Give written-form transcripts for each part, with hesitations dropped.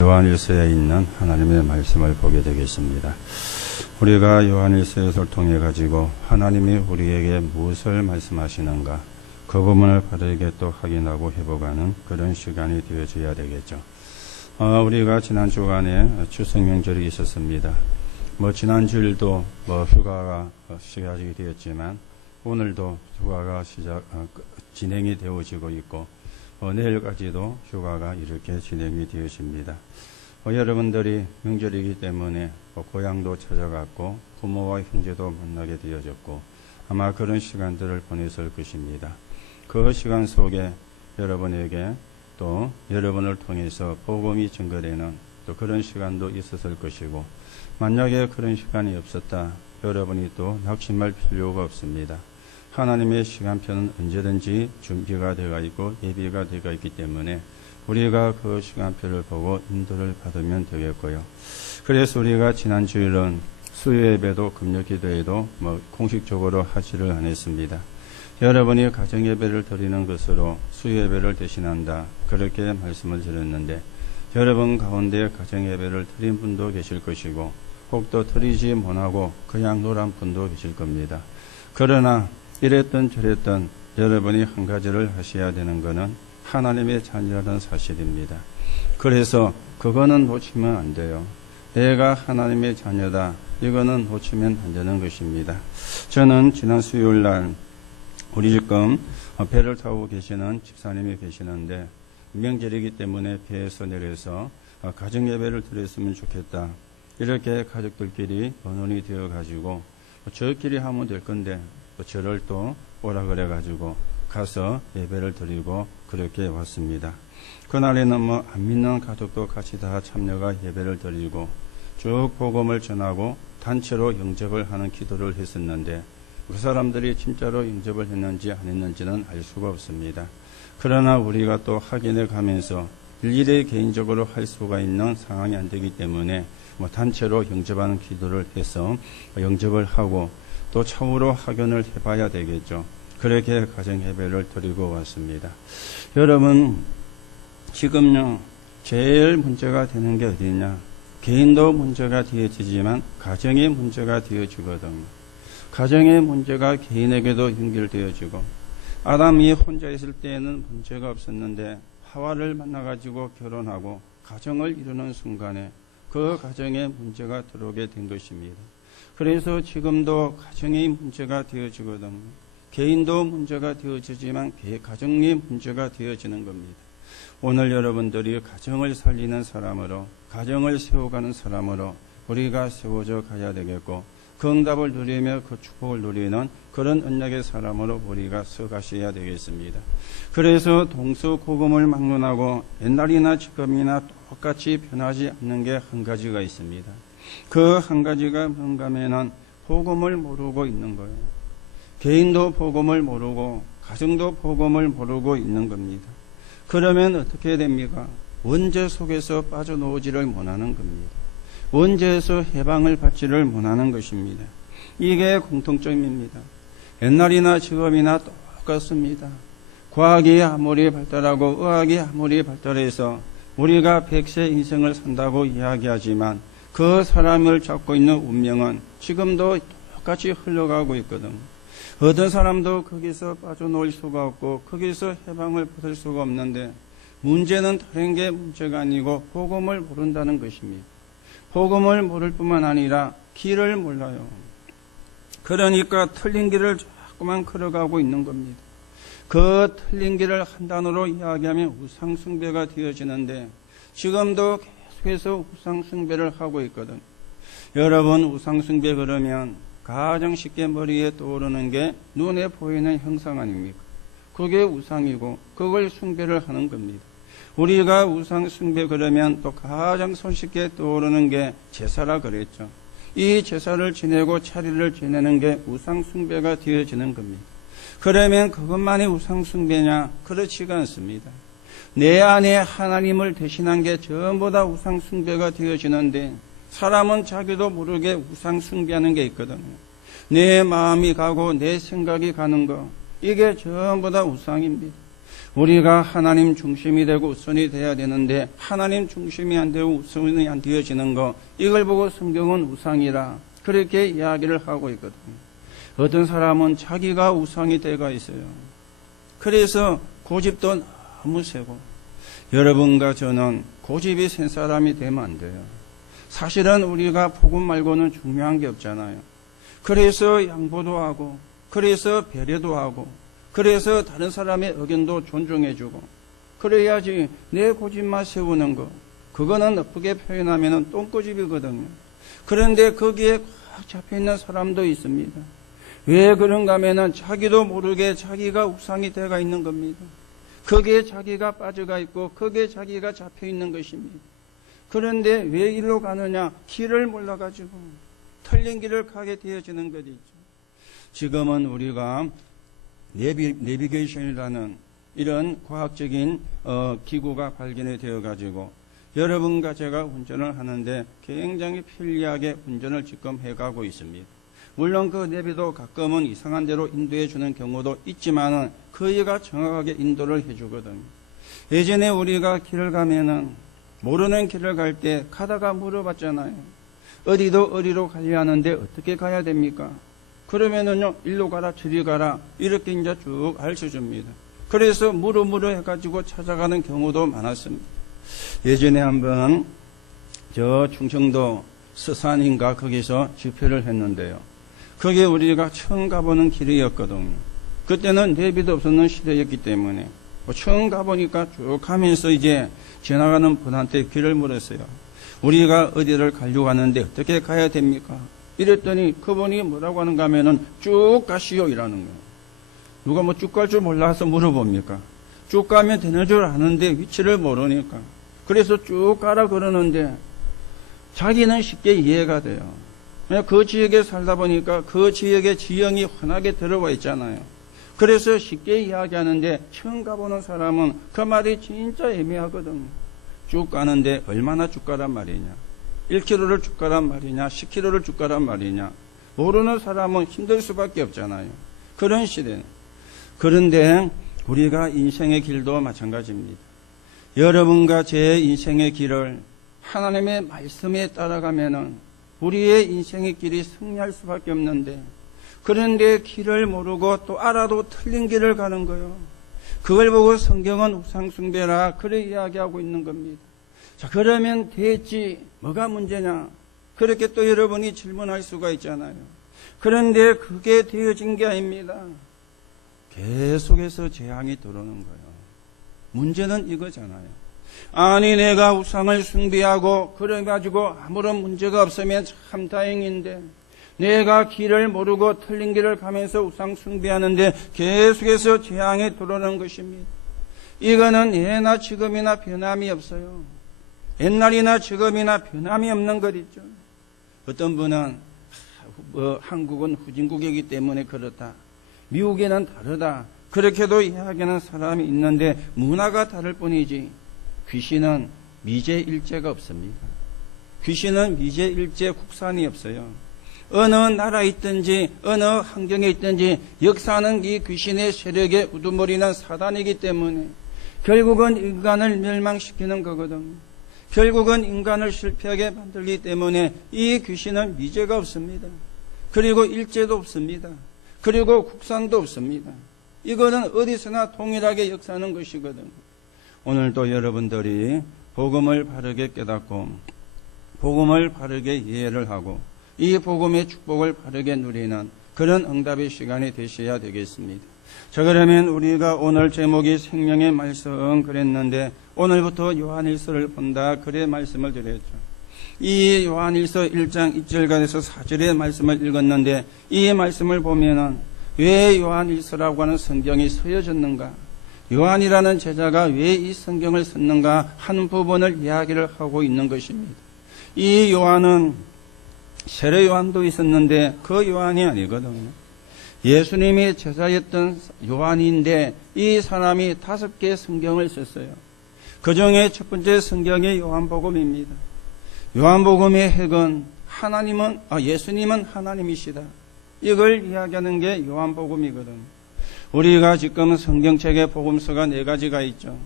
요한일서에 있는 하나님의 말씀을 보게 되겠습니다. 우리가 요한일서를 통해 가지고 하나님이 우리에게 무엇을 말씀하시는가 그 부분을 바르게 또 확인하고 회복하는 그런 시간이 되어져야 되겠죠. 우리가 지난 주간에 추석 명절이 있었습니다. 지난 주일도 휴가가 시작이 되었지만 오늘도 휴가가 진행이 되어지고 있고 내일까지도 휴가가 이렇게 진행이 되어집니다. 여러분들이 명절이기 때문에 고향도 찾아갔고 부모와 형제도 만나게 되어졌고 아마 그런 시간들을 보냈을 것입니다. 그 시간 속에 여러분에게 또 여러분을 통해서 복음이 전거되는 또 그런 시간도 있었을 것이고 만약에 그런 시간이 없었다 여러분이 또 낙심할 필요가 없습니다. 하나님의 시간표는 언제든지 준비가 되어 있고 예비가 되어 있기 때문에 우리가 그 시간표를 보고 인도를 받으면 되겠고요. 그래서 우리가 지난 주일은 수요예배도 금요기도에도 공식적으로 하지를 않았습니다. 여러분이 가정예배를 드리는 것으로 수요예배를 대신한다 그렇게 말씀을 드렸는데 여러분 가운데 가정예배를 드린 분도 계실 것이고 혹도 드리지 못하고 그냥 노란 분도 계실 겁니다. 그러나 이랬던 저랬던 여러분이 한 가지를 하셔야 되는 것은 하나님의 자녀라는 사실입니다. 그래서 그거는 놓치면 안 돼요. 내가 하나님의 자녀다. 이거는 놓치면 안 되는 것입니다. 저는 지난 수요일 날 우리 지금 배를 타고 계시는 집사님이 계시는데 명절이기 때문에 배에서 내려서 가정예배를 드렸으면 좋겠다. 이렇게 가족들끼리 의논이 되어가지고 저끼리 하면 될 건데 저를 또 오라 그래가지고 가서 예배를 드리고 그렇게 왔습니다. 그날에는 안 믿는 가족도 같이 다 참여가 예배를 드리고 쭉 복음을 전하고 단체로 영접을 하는 기도를 했었는데 그 사람들이 진짜로 영접을 했는지 안 했는지는 알 수가 없습니다. 그러나 우리가 또 확인해 가면서 일일이 개인적으로 할 수가 있는 상황이 안 되기 때문에 단체로 영접하는 기도를 해서 영접을 하고 또 참으로 확인을 해봐야 되겠죠. 그렇게 가정예배를 드리고 왔습니다. 여러분 지금요 제일 문제가 되는 게 어디냐? 개인도 문제가 되어지지만 가정의 문제가 되어지거든요. 가정의 문제가 개인에게도 연결되어지고 아담이 혼자 있을 때에는 문제가 없었는데 하와를 만나가지고 결혼하고 가정을 이루는 순간에 그 가정에 문제가 들어오게 된 것입니다. 그래서 지금도 가정의 문제가 되어지거든요. 개인도 문제가 되어지지만 가정의 문제가 되어지는 겁니다. 오늘 여러분들이 가정을 살리는 사람으로 가정을 세워가는 사람으로 우리가 세워져 가야 되겠고 그 응답을 누리며 그 축복을 누리는 그런 언약의 사람으로 우리가 서가셔야 되겠습니다. 그래서 동서고금을 막론하고 옛날이나 지금이나 똑같이 변하지 않는 게 한 가지가 있습니다. 그 한 가지가 뭔가 하면은 복음을 모르고 있는 거예요. 개인도 복음을 모르고 가정도 복음을 모르고 있는 겁니다. 그러면 어떻게 됩니까? 원죄 속에서 빠져나오지를 못하는 겁니다. 원죄에서 해방을 받지를 못하는 것입니다. 이게 공통점입니다. 옛날이나 지금이나 똑같습니다. 과학이 아무리 발달하고 의학이 아무리 발달해서 우리가 100세 인생을 산다고 이야기하지만 그 사람을 잡고 있는 운명은 지금도 똑같이 흘러가고 있거든. 어떤 사람도 거기서 빠져나올 수가 없고 거기서 해방을 받을 수가 없는데 문제는 다른 게 문제가 아니고 복음을 모른다는 것입니다. 복음을 모를 뿐만 아니라 길을 몰라요. 그러니까 틀린 길을 자꾸만 걸어가고 있는 겁니다. 그 틀린 길을 한 단어로 이야기하면 우상숭배가 되어지는데 지금도 계속해서 우상숭배를 하고 있거든. 여러분 우상숭배 그러면 가장 쉽게 머리에 떠오르는 게 눈에 보이는 형상 아닙니까? 그게 우상이고 그걸 숭배를 하는 겁니다. 우리가 우상 숭배 그러면 또 가장 손쉽게 떠오르는 게 제사라 그랬죠. 이 제사를 지내고 차례를 지내는 게 우상 숭배가 되어지는 겁니다. 그러면 그것만이 우상 숭배냐? 그렇지가 않습니다. 내 안에 하나님을 대신한 게 전부 다 우상 숭배가 되어지는데 사람은 자기도 모르게 우상 숭배하는 게 있거든요. 내 마음이 가고 내 생각이 가는 거 이게 전부 다 우상입니다. 우리가 하나님 중심이 되고 우선이 돼야 되는데 하나님 중심이 안 되고 우선이 안 되어지는 거, 이걸 보고 성경은 우상이라 그렇게 이야기를 하고 있거든요. 어떤 사람은 자기가 우상이 되어 있어요. 그래서 고집도 너무 세고, 여러분과 저는 고집이 센 사람이 되면 안 돼요. 사실은 우리가 복음 말고는 중요한 게 없잖아요. 그래서 양보도 하고, 그래서 배려도 하고, 그래서 다른 사람의 의견도 존중해주고, 그래야지. 내 고집만 세우는 거, 그거는 나쁘게 표현하면 똥고집이거든요. 그런데 거기에 꽉 잡혀있는 사람도 있습니다. 왜 그런가 하면 자기도 모르게 자기가 우상이 되어 있는 겁니다. 거기에 자기가 빠져가 있고 거기에 자기가 잡혀있는 것입니다. 그런데 왜 이리로 가느냐? 길을 몰라가지고 틀린 길을 가게 되어지는 것이죠. 지금은 우리가 내비게이션이라는 이런 과학적인 기구가 발견이 되어가지고 여러분과 제가 운전을 하는데 굉장히 편리하게 운전을 지금 해가고 있습니다. 물론 그 내비도 가끔은 이상한 데로 인도해 주는 경우도 있지만은 거기가 정확하게 인도를 해주거든요. 예전에 우리가 길을 가면은 모르는 길을 갈 때 가다가 물어봤잖아요. 어디로 가야 하는데 어떻게 가야 됩니까? 그러면은요, 일로 가라, 저리 가라, 이렇게 이제 쭉 알려 줍니다. 그래서 물어 해가지고 찾아가는 경우도 많았습니다. 예전에 한번 저 충청도 서산인가 거기서 집회를 했는데요. 그게 우리가 처음 가보는 길이었거든요. 그때는 내비도 없었는 시대였기 때문에 처음 가보니까 쭉 가면서 이제 지나가는 분한테 길을 물었어요. 우리가 어디를 가려고 하는데 어떻게 가야 됩니까? 이랬더니 그분이 뭐라고 하는가 하면은 쭉 가시오 이라는 거예요. 누가 뭐 쭉 갈 줄 몰라서 물어봅니까? 쭉 가면 되는 줄 아는데 위치를 모르니까. 그래서 쭉 가라 그러는데 자기는 쉽게 이해가 돼요. 그 지역에 살다 보니까 그 지역의 지형이 환하게 들어와 있잖아요. 그래서 쉽게 이야기하는데 처음 가보는 사람은 그 말이 진짜 애매하거든요. 쭉 가는데 얼마나 쭉 가란 말이냐, 1km를 쭉 가란 말이냐, 10km를 쭉 가란 말이냐, 모르는 사람은 힘들 수밖에 없잖아요. 그런 시대는. 그런데 우리가 인생의 길도 마찬가지입니다. 여러분과 제 인생의 길을 하나님의 말씀에 따라가면은 우리의 인생의 길이 승리할 수밖에 없는데, 그런데 길을 모르고 또 알아도 틀린 길을 가는 거예요. 그걸 보고 성경은 우상숭배라 그래 이야기하고 있는 겁니다. 자, 그러면 됐지, 뭐가 문제냐? 그렇게 또 여러분이 질문할 수가 있잖아요. 그런데 그게 되어진 게 아닙니다. 계속해서 재앙이 들어오는 거예요. 문제는 이거잖아요. 아니, 내가 우상을 숭배하고 그래가지고 아무런 문제가 없으면 참 다행인데, 내가 길을 모르고 틀린 길을 가면서 우상 숭배하는데 계속해서 재앙이 들어오는 것입니다. 이거는 예나 지금이나 변함이 없어요. 옛날이나 지금이나 변함이 없는 것 있죠. 어떤 분은 한국은 후진국이기 때문에 그렇다, 미국에는 다르다, 그렇게도 이야기하는 사람이 있는데 문화가 다를 뿐이지 귀신은 미제일제가 없습니다. 귀신은 미제일제 국산이 없어요. 어느 나라에 있든지 어느 환경에 있든지 역사는 이 귀신의 세력의 우두머리는 사단이기 때문에 결국은 인간을 멸망시키는 거거든요. 결국은 인간을 실패하게 만들기 때문에 이 귀신은 미제가 없습니다. 그리고 일제도 없습니다. 그리고 국산도 없습니다. 이거는 어디서나 동일하게 역사하는 것이거든요. 오늘도 여러분들이 복음을 바르게 깨닫고 복음을 바르게 이해를 하고 이 복음의 축복을 바르게 누리는 그런 응답의 시간이 되셔야 되겠습니다. 자, 그러면 우리가 오늘 제목이 생명의 말씀 그랬는데 오늘부터 요한일서를 본다 그래 말씀을 드렸죠. 이 요한일서 1장 2절에서 4절의 말씀을 읽었는데 이 말씀을 보면은 왜 요한일서라고 하는 성경이 쓰여졌는가, 요한이라는 제자가 왜 이 성경을 썼는가 한 부분을 이야기를 하고 있는 것입니다. 이 요한은 세례 요한도 있었는데 그 요한이 아니거든요. 예수님이 제자였던 요한인데 이 사람이 5개의 성경을 썼어요. 그 중에 첫 번째 성경이 요한복음입니다. 요한복음의 핵은 예수님은 하나님이시다, 이걸 이야기하는 게 요한복음이거든요. 우리가 지금 성경책에 복음서가 4가지가 있죠.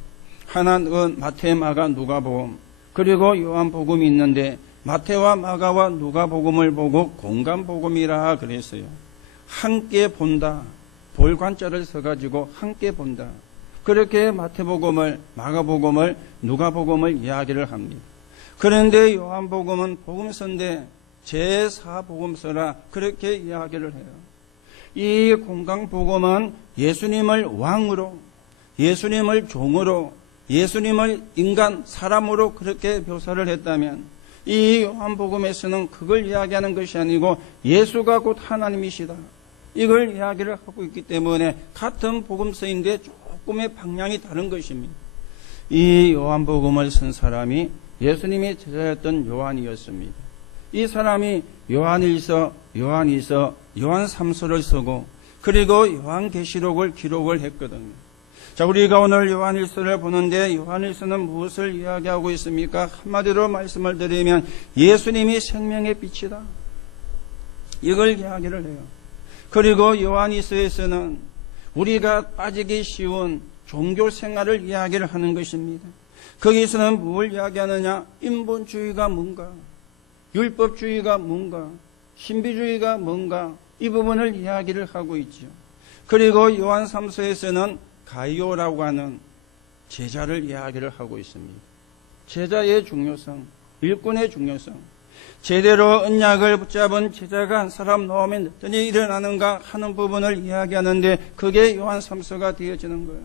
하나는 마태, 마가, 누가복음, 그리고 요한복음이 있는데 마태와 마가와 누가복음을 보고 공감복음이라 그랬어요. 함께 본다. 볼관자를 써가지고 함께 본다. 그렇게 마태복음을, 마가복음을, 누가복음을 이야기를 합니다. 그런데 요한복음은 복음서인데 제4복음서라 그렇게 이야기를 해요. 이 공강복음은 예수님을 왕으로, 예수님을 종으로, 예수님을 인간, 사람으로 그렇게 묘사를 했다면 이 요한복음에서는 그걸 이야기하는 것이 아니고 예수가 곧 하나님이시다. 이걸 이야기를 하고 있기 때문에 같은 복음서인데 조금의 방향이 다른 것입니다. 이 요한복음을 쓴 사람이 예수님의 제자였던 요한이었습니다. 이 사람이 요한일서, 요한2서, 요한3서를 쓰고 그리고 요한계시록을 기록을 했거든요. 자, 우리가 오늘 요한일서를 보는데 요한일서는 무엇을 이야기하고 있습니까? 한마디로 말씀을 드리면 예수님이 생명의 빛이다. 이걸 이야기를 해요. 그리고 요한일서에서는 우리가 빠지기 쉬운 종교 생활을 이야기를 하는 것입니다. 거기서는 뭘 이야기하느냐? 인본주의가 뭔가, 율법주의가 뭔가, 신비주의가 뭔가, 이 부분을 이야기를 하고 있죠. 그리고 요한 3서에서는 가이오라고 하는 제자를 이야기를 하고 있습니다. 제자의 중요성, 일꾼의 중요성, 제대로 언약을 붙잡은 제자가 한 사람 놓으면 어떠니 일어나는가 하는 부분을 이야기하는데 그게 요한 3서가 되어지는 거예요.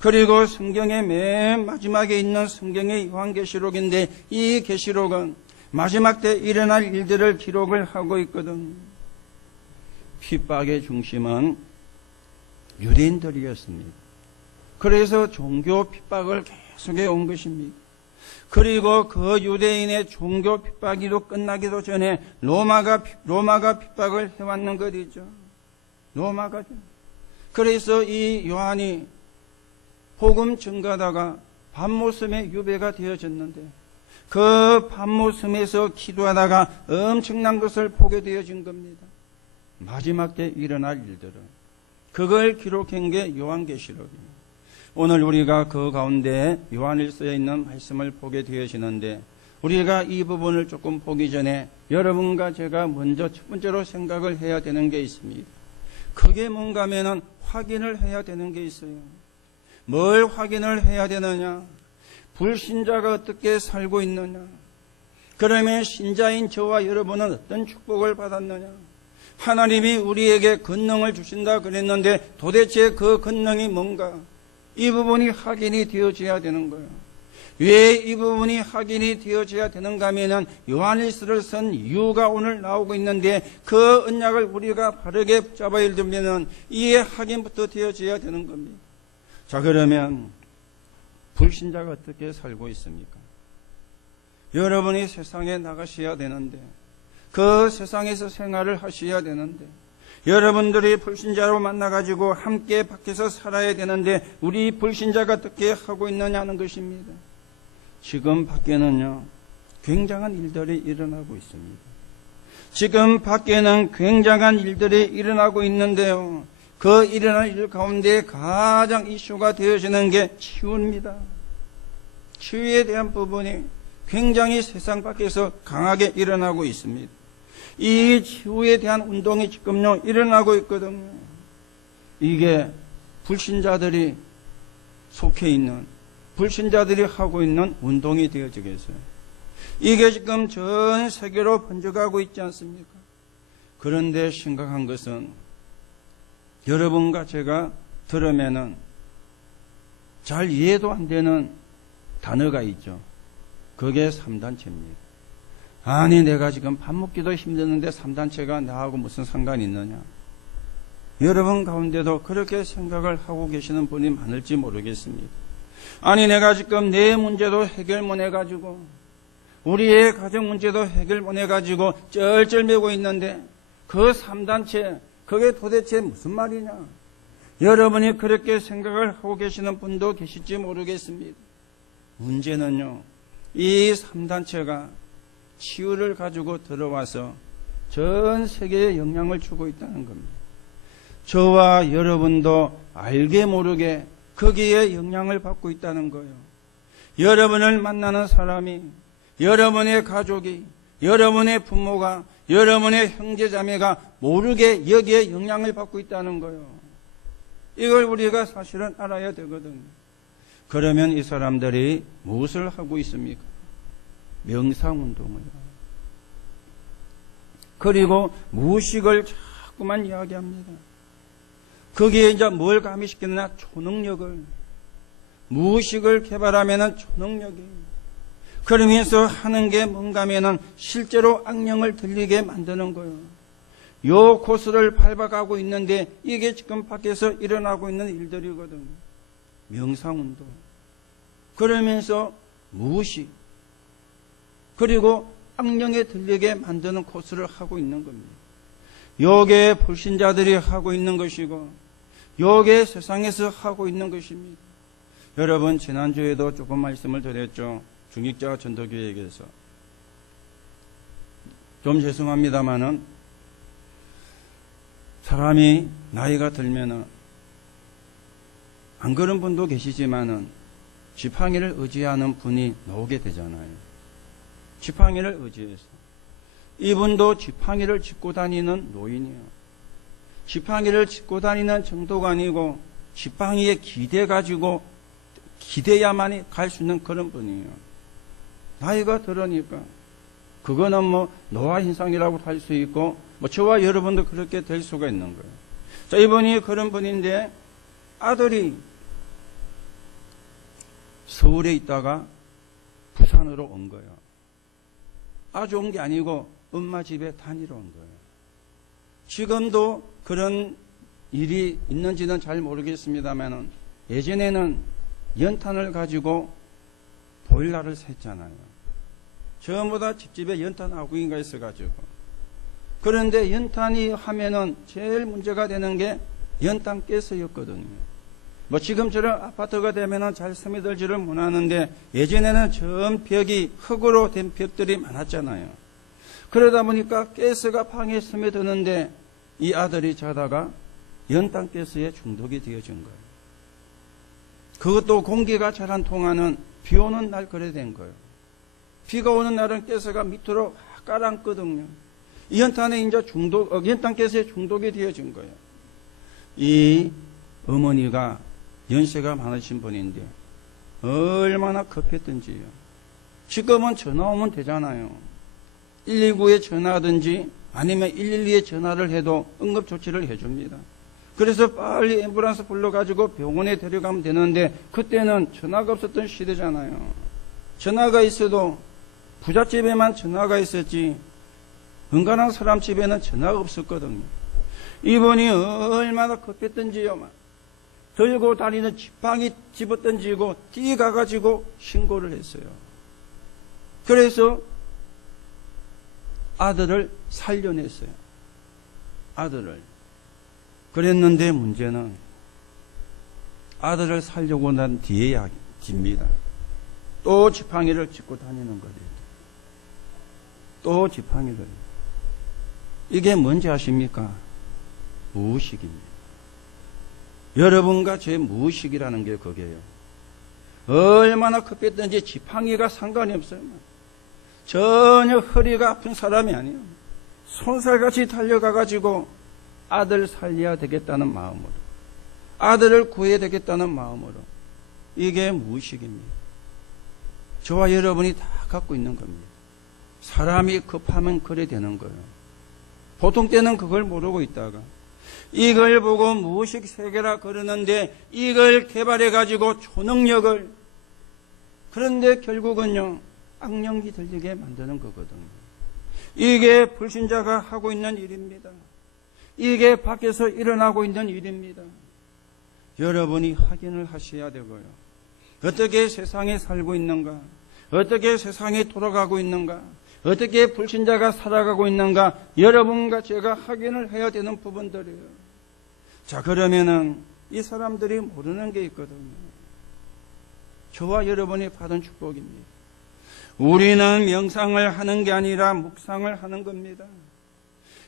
그리고 성경의 맨 마지막에 있는 성경의 요한계시록인데 이 계시록은 마지막 때 일어날 일들을 기록을 하고 있거든. 핍박의 중심은 유대인들이었습니다. 그래서 종교 핍박을 계속해 온 것입니다. 그리고 그 유대인의 종교 핍박이도 끝나기도 전에 로마가 핍박을 해왔는 것이죠. 로마가. 그래서 이 요한이 복음 증가하다가 밤모섬에 유배가 되어졌는데 그 밤모섬에서 기도하다가 엄청난 것을 보게 되어진 겁니다. 마지막 때 일어날 일들은 그걸 기록한 게 요한계시록입니다. 오늘 우리가 그 가운데 요한일서에 있는 말씀을 보게 되어지는데 우리가 이 부분을 조금 보기 전에 여러분과 제가 먼저 첫 번째로 생각을 해야 되는 게 있습니다. 그게 뭔가 하면은 확인을 해야 되는 게 있어요. 뭘 확인을 해야 되느냐? 불신자가 어떻게 살고 있느냐? 그러면 신자인 저와 여러분은 어떤 축복을 받았느냐? 하나님이 우리에게 권능을 주신다 그랬는데 도대체 그 권능이 뭔가? 이 부분이 확인이 되어져야 되는 거예요. 왜 이 부분이 확인이 되어져야 되는가 하면은 요한일서를 쓴 이유가 오늘 나오고 있는데 그 언약을 우리가 바르게 붙잡아야 되면은 이해 확인부터 되어져야 되는 겁니다. 자, 그러면 불신자가 어떻게 살고 있습니까? 여러분이 세상에 나가셔야 되는데 그 세상에서 생활을 하셔야 되는데 여러분들이 불신자로 만나가지고 함께 밖에서 살아야 되는데 우리 불신자가 어떻게 하고 있느냐는 것입니다. 지금 밖에는요 굉장한 일들이 일어나고 있습니다. 지금 밖에는 굉장한 일들이 일어나고 있는데요, 그 일어날 일 가운데 가장 이슈가 되어지는 게 치유입니다. 치유에 대한 부분이 굉장히 세상 밖에서 강하게 일어나고 있습니다. 이 치유에 대한 운동이 지금요 일어나고 있거든요. 이게 불신자들이 속해 있는, 불신자들이 하고 있는 운동이 되어지겠어요. 이게 지금 전 세계로 번져가고 있지 않습니까? 그런데 심각한 것은 여러분과 제가 들으면은 잘 이해도 안 되는 단어가 있죠. 그게 3단체입니다. 아니 내가 지금 밥 먹기도 힘드는데 3단체가 나하고 무슨 상관이 있느냐. 여러분 가운데도 그렇게 생각을 하고 계시는 분이 많을지 모르겠습니다. 아니 내가 지금 내 문제도 해결 못 해가지고 우리의 가정 문제도 해결 못 해가지고 쩔쩔매고 있는데 그 3단체 그게 도대체 무슨 말이냐. 여러분이 그렇게 생각을 하고 계시는 분도 계실지 모르겠습니다. 문제는요 이 3단체가 치유를 가지고 들어와서 전 세계에 영향을 주고 있다는 겁니다. 저와 여러분도 알게 모르게 거기에 영향을 받고 있다는 거예요. 여러분을 만나는 사람이, 여러분의 가족이, 여러분의 부모가, 여러분의 형제자매가 모르게 여기에 영향을 받고 있다는 거예요. 이걸 우리가 사실은 알아야 되거든요. 그러면 이 사람들이 무엇을 하고 있습니까? 명상운동을. 그리고 무의식을 자꾸만 이야기합니다. 거기에 이제 뭘 가미시키느냐? 초능력을. 무의식을 개발하면은 초능력이. 그러면서 하는 게 뭔가 하면은 실제로 악령을 들리게 만드는 거예요. 요 코스를 밟아가고 있는데 이게 지금 밖에서 일어나고 있는 일들이거든요. 명상운동. 그러면서 무의식. 그리고 악령에 들리게 만드는 코스를 하고 있는 겁니다. 요게 불신자들이 하고 있는 것이고 요게 세상에서 하고 있는 것입니다. 여러분 지난주에도 조금 말씀을 드렸죠. 중직자 전도교회에서. 좀 죄송합니다마는 사람이 나이가 들면은 안 그런 분도 계시지만은 지팡이를 의지하는 분이 나오게 되잖아요. 지팡이를 의지해서. 이분도 지팡이를 짚고 다니는 노인이에요. 지팡이를 짚고 다니는 정도가 아니고 지팡이에 기대가지고 기대야만이 갈 수 있는 그런 분이에요. 나이가 들으니까 그거는 뭐 노화 현상이라고 할 수 있고 뭐 저와 여러분도 그렇게 될 수가 있는 거예요. 자, 이분이 그런 분인데 아들이 서울에 있다가 부산으로 온 거예요. 아주 온 게 아니고 엄마 집에 다니러 온 거예요. 지금도 그런 일이 있는지는 잘 모르겠습니다만 예전에는 연탄을 가지고 보일러를 샜잖아요. 전부 다 집집에 연탄 아궁이가 있어가지고. 그런데 연탄이 하면은 제일 문제가 되는 게 연탄 가스였거든요. 뭐 지금처럼 아파트가 되면은 잘 스며들지를 못하는데 예전에는 전 벽이 흙으로 된 벽들이 많았잖아요. 그러다 보니까 가스가 방에 스며드는데 이 아들이 자다가 연탄 가스에 중독이 되어진 거예요. 그것도 공기가 잘 안 통하는 비 오는 날 그래 된 거예요. 비가 오는 날은 가스가 밑으로 깔아앉거든요. 이 연탄에 이제 연탄 가스에 중독이 되어진 거예요. 이 어머니가 연세가 많으신 분인데 얼마나 급했던지요. 지금은 전화 오면 되잖아요. 119에 전화하든지 아니면 112에 전화를 해도 응급조치를 해줍니다. 그래서 빨리 앰뷸런스 불러가지고 병원에 데려가면 되는데 그때는 전화가 없었던 시대잖아요. 전화가 있어도 부잣집에만 전화가 있었지 건강한 사람 집에는 전화가 없었거든요. 이분이 얼마나 급했던지요. 들고 다니는 지팡이 집어던지고 뛰어가가지고 신고를 했어요. 그래서 아들을 살려냈어요. 아들을. 그랬는데 문제는 아들을 살려고 난 뒤에야 집니다. 또 지팡이를 짚고 다니는 거죠. 또 지팡이를. 이게 뭔지 아십니까? 무의식입니다. 여러분과 제 무의식이라는 게 그게요. 얼마나 급했든지 지팡이가 상관이 없어요. 전혀 허리가 아픈 사람이 아니에요. 손살같이 달려가가지고 아들 살려야 되겠다는 마음으로, 아들을 구해야 되겠다는 마음으로. 이게 무의식입니다. 저와 여러분이 다 갖고 있는 겁니다. 사람이 급하면 그래 되는 거예요. 보통 때는 그걸 모르고 있다가 이걸 보고 무의식 세계라 그러는데 이걸 개발해가지고 초능력을, 그런데 결국은요 악령이 들리게 만드는 거거든요. 이게 불신자가 하고 있는 일입니다. 이게 밖에서 일어나고 있는 일입니다. 여러분이 확인을 하셔야 되고요. 어떻게 세상에 살고 있는가, 어떻게 세상이 돌아가고 있는가, 어떻게 불신자가 살아가고 있는가, 여러분과 제가 확인을 해야 되는 부분들이에요. 자, 그러면은 이 사람들이 모르는 게 있거든요. 저와 여러분이 받은 축복입니다. 우리는 명상을 하는 게 아니라 묵상을 하는 겁니다.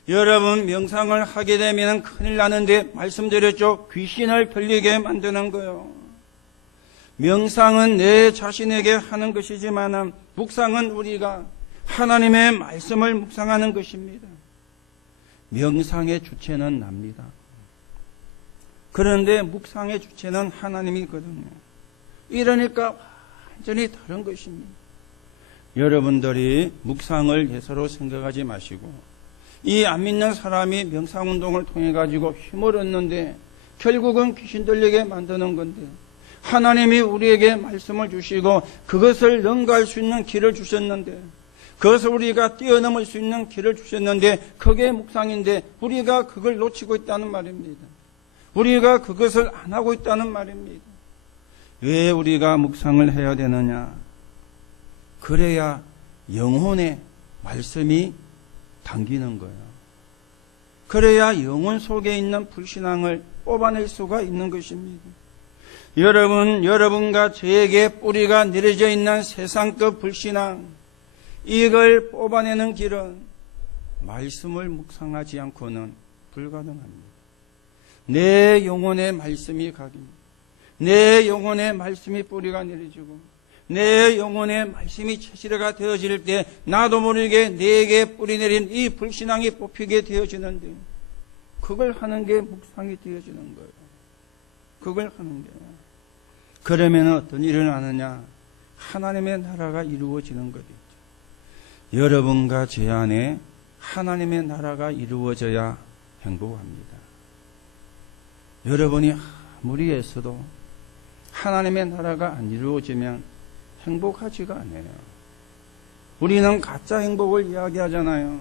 여러분, 명상을 하게 되면 큰일 나는데 말씀드렸죠. 귀신을 들리게 만드는 거예요. 명상은 내 자신에게 하는 것이지만 묵상은 우리가 하나님의 말씀을 묵상하는 것입니다. 명상의 주체는 납니다. 그런데 묵상의 주체는 하나님이거든요. 이러니까 완전히 다른 것입니다. 여러분들이 묵상을 예사로 생각하지 마시고 이 안 믿는 사람이 명상운동을 통해 가지고 힘을 얻는데 결국은 귀신 들리게 만드는 건데 하나님이 우리에게 말씀을 주시고 그것을 능가할 수 있는 길을 주셨는데 그것을 우리가 뛰어넘을 수 있는 길을 주셨는데 그게 묵상인데 우리가 그걸 놓치고 있다는 말입니다. 우리가 그것을 안 하고 있다는 말입니다. 왜 우리가 묵상을 해야 되느냐? 그래야 영혼의 말씀이 당기는 거예요. 그래야 영혼 속에 있는 불신앙을 뽑아낼 수가 있는 것입니다. 여러분과 저에게 뿌리가 내려져 있는 세상급 불신앙, 이걸 뽑아내는 길은 말씀을 묵상하지 않고는 불가능합니다. 내 영혼의 말씀이 각입니다. 내 영혼의 말씀이 뿌리가 내려지고 내 영혼의 말씀이 체질화가 되어질 때 나도 모르게 내게 뿌리 내린 이 불신앙이 뽑히게 되어지는데 그걸 하는 게 묵상이 되어지는 거예요. 그걸 하는 거예요. 그러면 어떤 일이 일어나느냐? 하나님의 나라가 이루어지는 것이죠. 여러분과 제 안에 하나님의 나라가 이루어져야 행복합니다. 여러분이 아무리 애써도 하나님의 나라가 안 이루어지면 행복하지가 않아요. 우리는 가짜 행복을 이야기하잖아요.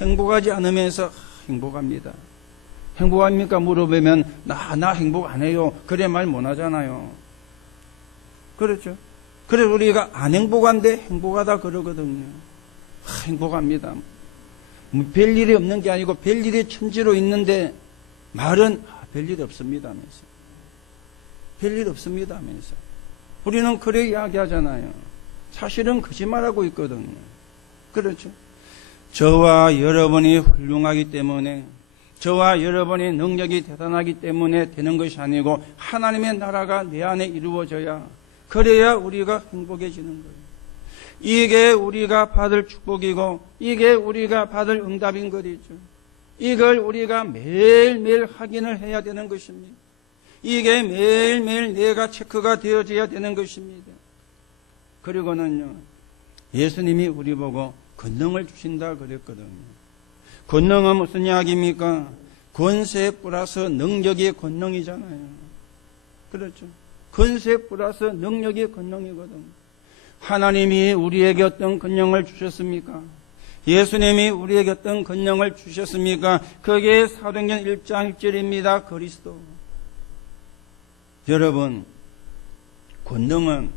행복하지 않으면서 행복합니다. 행복합니까? 물어보면 나 행복 안 해요. 그래 말 못 하잖아요. 그렇죠? 그래서 우리가 안 행복한데 행복하다 그러거든요. 행복합니다. 별일이 없는 게 아니고 별일이 천지로 있는데 말은 별일 없습니다 하면서. 별일 없습니다 하면서. 우리는 그래 이야기하잖아요. 사실은 거짓말하고 있거든요. 그렇죠? 저와 여러분이 훌륭하기 때문에 저와 여러분의 능력이 대단하기 때문에 되는 것이 아니고 하나님의 나라가 내 안에 이루어져야 그래야 우리가 행복해지는 거예요. 이게 우리가 받을 축복이고 이게 우리가 받을 응답인 것이죠. 이걸 우리가 매일매일 확인을 해야 되는 것입니다. 이게 매일매일 내가 체크가 되어져야 되는 것입니다. 그리고는요, 예수님이 우리 보고 권능을 주신다 그랬거든요. 권능은 무슨 이야기입니까? 권세 플러스 능력이 권능이잖아요. 그렇죠? 권세 플러스 능력이 권능이거든요. 하나님이 우리에게 어떤 권능을 주셨습니까? 예수님이 우리에게 어떤 권능을 주셨습니까? 그게 사도행전 1장 1절입니다. 그리스도. 여러분, 권능은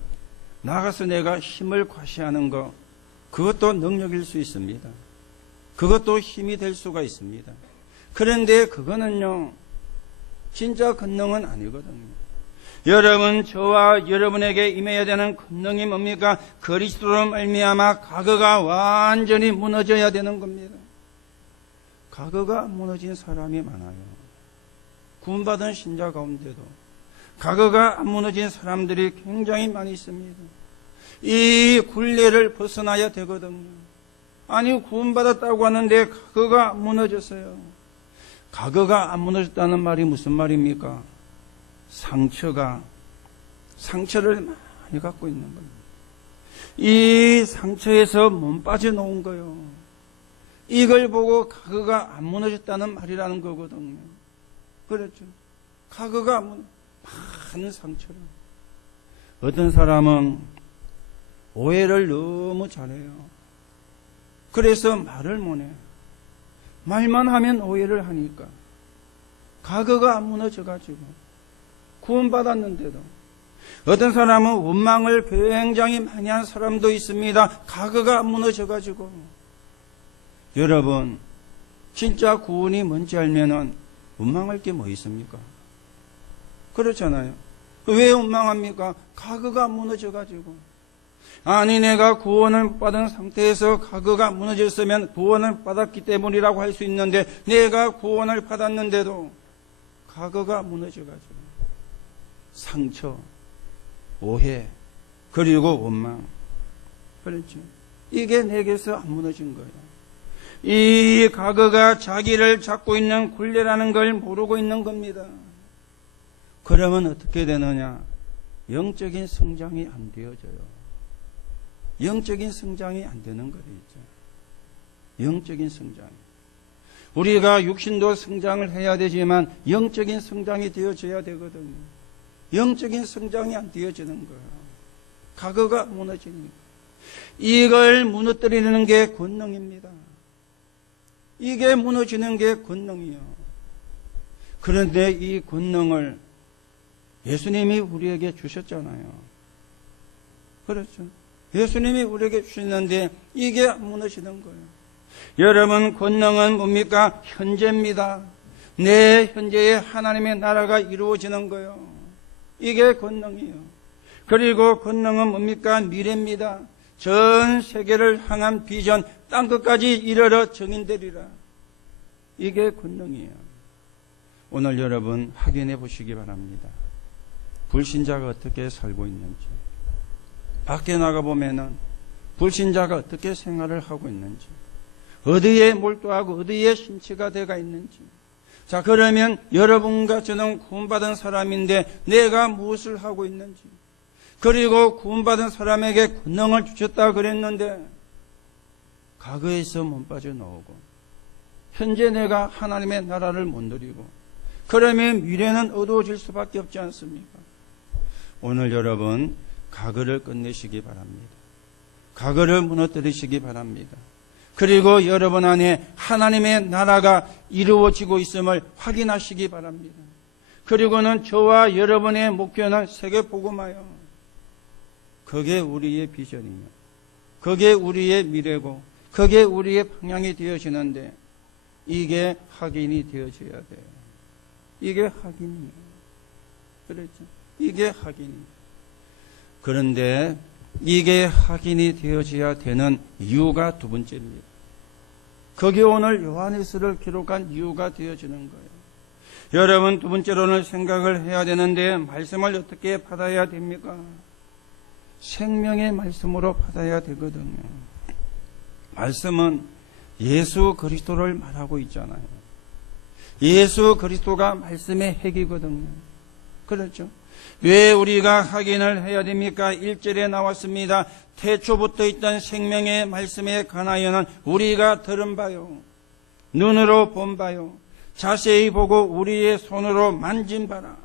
나가서 내가 힘을 과시하는 것, 그것도 능력일 수 있습니다. 그것도 힘이 될 수가 있습니다. 그런데 그거는요, 진짜 권능은 아니거든요. 여러분, 저와 여러분에게 임해야 되는 권능이 뭡니까? 그리스도로 말미암아 과거가 완전히 무너져야 되는 겁니다. 과거가 무너진 사람이 많아요. 구원받은 신자 가운데도 과거가 안 무너진 사람들이 굉장히 많이 있습니다. 이 굴레를 벗어나야 되거든요. 아니, 구원받았다고 하는데 과거가 안 무너졌어요. 과거가 안 무너졌다는 말이 무슨 말입니까? 상처를 많이 갖고 있는 겁니다. 이 상처에서 못 빠져놓은 거예요. 이걸 보고 과거가 안 무너졌다는 말이라는 거거든요. 그렇죠? 과거가 많은 상처를. 어떤 사람은 오해를 너무 잘해요. 그래서 말을 못해요. 말만 하면 오해를 하니까. 과거가 안 무너져가지고. 구원받았는데도. 어떤 사람은 원망을 굉장히 많이 한 사람도 있습니다. 과거가 안 무너져가지고. 여러분, 진짜 구원이 뭔지 알면은 원망할 게 뭐 있습니까? 그렇잖아요. 왜 원망합니까? 과거가 안 무너져가지고. 아니 내가 구원을 받은 상태에서 가거가 무너졌으면 구원을 받았기 때문이라고 할 수 있는데 내가 구원을 받았는데도 가거가 무너져가지고 상처, 오해, 그리고 원망. 그렇죠. 이게 내게서 안 무너진 거예요. 이 가거가 자기를 잡고 있는 굴레라는 걸 모르고 있는 겁니다. 그러면 어떻게 되느냐? 영적인 성장이 안 되어져요. 영적인 성장이 안 되는 거죠. 영적인 성장. 우리가 육신도 성장을 해야 되지만 영적인 성장이 되어져야 되거든요. 영적인 성장이 안 되어지는 거예요. 가거가 무너지니까. 이걸 무너뜨리는 게 권능입니다. 이게 무너지는 게 권능이요. 그런데 이 권능을 예수님이 우리에게 주셨잖아요. 그렇죠. 예수님이 우리에게 주셨는데 이게 안 무너지는 거예요. 여러분, 권능은 뭡니까? 현재입니다. 내 현재에 하나님의 나라가 이루어지는 거예요. 이게 권능이에요. 그리고 권능은 뭡니까? 미래입니다. 전 세계를 향한 비전, 땅끝까지 이르러 정인되리라. 이게 권능이에요. 오늘 여러분 확인해 보시기 바랍니다. 불신자가 어떻게 살고 있는지, 밖에 나가보면은 불신자가 어떻게 생활을 하고 있는지, 어디에 몰두하고 어디에 신치가 되어 있는지. 자, 그러면 여러분과 저는 구원받은 사람인데 내가 무엇을 하고 있는지, 그리고 구원받은 사람에게 권능을 주셨다 그랬는데 과거에서 못 빠져나오고 현재 내가 하나님의 나라를 못 누리고 그러면 미래는 어두워질 수밖에 없지 않습니까? 오늘 여러분 과거를 끝내시기 바랍니다. 과거를 무너뜨리시기 바랍니다. 그리고 여러분 안에 하나님의 나라가 이루어지고 있음을 확인하시기 바랍니다. 그리고는 저와 여러분의 목표는 세계복음화요. 그게 우리의 비전이며 그게 우리의 미래고 그게 우리의 방향이 되어지는데 이게 확인이 되어져야 돼요. 이게 확인이에요. 그렇죠? 이게 확인이에요. 그런데 이게 확인이 되어져야 되는 이유가 두 번째입니다. 그게 오늘 요한일서를 기록한 이유가 되어지는 거예요. 여러분, 두 번째로는 생각을 해야 되는데 말씀을 어떻게 받아야 됩니까? 생명의 말씀으로 받아야 되거든요. 말씀은 예수 그리스도를 말하고 있잖아요. 예수 그리스도가 말씀의 핵이거든요. 그렇죠? 왜 우리가 확인을 해야 됩니까? 1절에 나왔습니다. 태초부터 있던 생명의 말씀에 관하여는 우리가 들은 바요, 눈으로 본 바요, 자세히 보고 우리의 손으로 만진 바라.